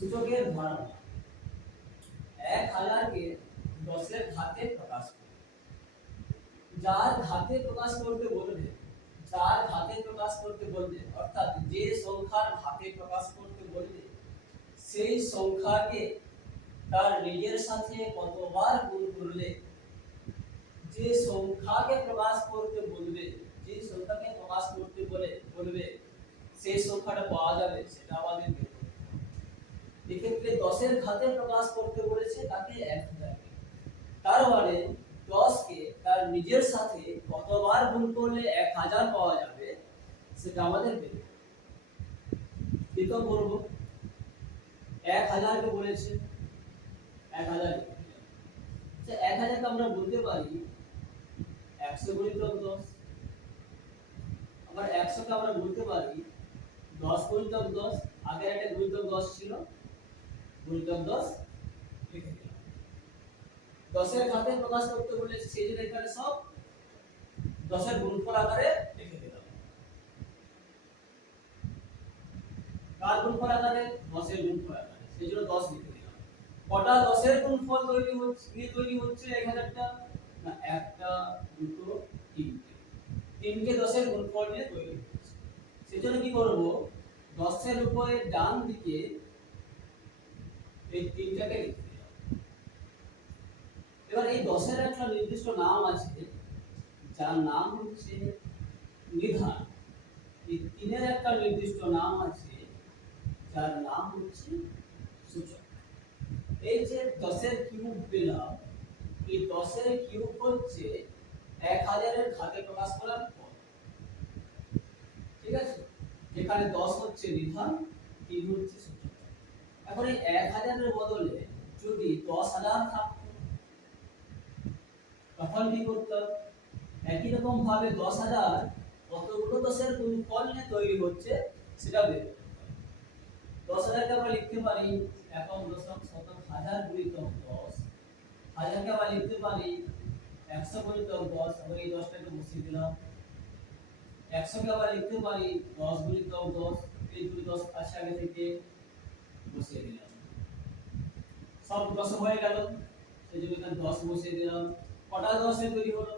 সূচকের ধারণা এক হাজারকে দশের ঘাতে প্রকাশ করে যার ঘাতে প্রকাশ করতে বলবে যার ঘাতে প্রকাশ করতে বলবে অর্থাৎ যে সংখ্যার ঘাতে প্রকাশ করতে বলবে সেই সংখ্যাকে তার নিজের সাথে কতবার গুণ করলে যে সংখ্যাকে প্রকাশ করতে বলবে যে সংখ্যাকে প্রকাশ করতে বলে বলবে সেই সংখ্যাটা পাওয়া যাবে সেটা আমাদের বের করতে হবে। এক্ষেত্রে দশের ঘাতে প্রকাশ করতে বলেছে, তাকে এক হাজার তার মানে দশকে তার নিজের সাথে কতবার গুণ করলে এক হাজার পাওয়া যাবে, সেটা আমাদের হবে। কি তো করব এক হাজারকে বলেছে, এক হাজার এক হাজারকে আমরা বলতে পারি একশো গুণিতক দশ। আবার একশোকে আমরা বলতে পারি দশ গুণিতক দশ, আগের একটা গুণিতক দশ ছিল গুণিতক দশ। দশের ঘাতে প্রকাশ করতে বলে সেই জন্য এখানে সব দশের গুণফল আকারে লিখে দিলাম কার গুণফল আকারে? দশের গুণফল আকারে। সেই জন্য দশ লিখে দিলাম। কটা দশের গুণফল তৈরি হচ্ছে, নিয়ে তৈরি হচ্ছে এক হাজারটা? না, একটা, দুটো, তিনটে। তিনটে দশের গুণফল নিয়ে তৈরি হচ্ছে। সেই জন্য কি করব? দশের উপরে ডান দিকে এই তিনটাকে লিখে দিলাম এবার এই দশের একটা নির্দিষ্ট নাম আছে, যার নাম হচ্ছে নিধান। এই তিনের একটা নির্দিষ্ট নাম আছে, যার নাম হচ্ছে সূচক। এই যে দশের কিউব পেলাম, এই দশের কিউব হচ্ছে এক হাজারের ঘাতে প্রকাশ করার পর। ঠিক আছে? যেখানে দশ হচ্ছে নিধান, তিন হচ্ছে এই এক হাজারের বদলে যদি দশ হাজার থাকতো তখন কি করতাম একই রকম ভাবে দশ হাজার কতগুলো দশের কোন ফল নিয়ে তৈরি হচ্ছে সেটা বের দশ হাজারকে আমরা লিখতে পারি একক দশক শতক হাজার গুণিতক দশ। হাজারকে আমরা লিখতে পারি একশো গুণিতক দশ আবার এই দশটাকে বসিয়ে দিলাম। একশোকে আবার লিখতে পারি দশ গুণিতক দশ, এই দুই দশ আছে আগে থেকে বসিয়ে দিলাম। সব দশ হয়ে গেল। সেই জন্য এখানে দশ বসিয়ে দিলাম। কটা দশে তৈরি হলো?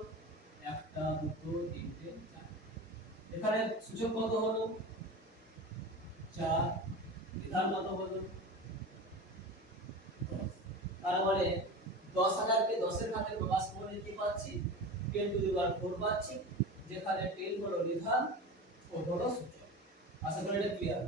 একটা, দুটো, তিনটে, চার। এখানে সূচক কত হলো? চার। বিধান কত হলো। তার মানে দশ হাজারকে দশের খাতে প্রকাশ করে কি পাচ্ছি? Ten to the power four পাচ্ছি। যেখানে টেন হলো বিধান ও হলো সূচক। আশা করি এটা ক্লিয়ার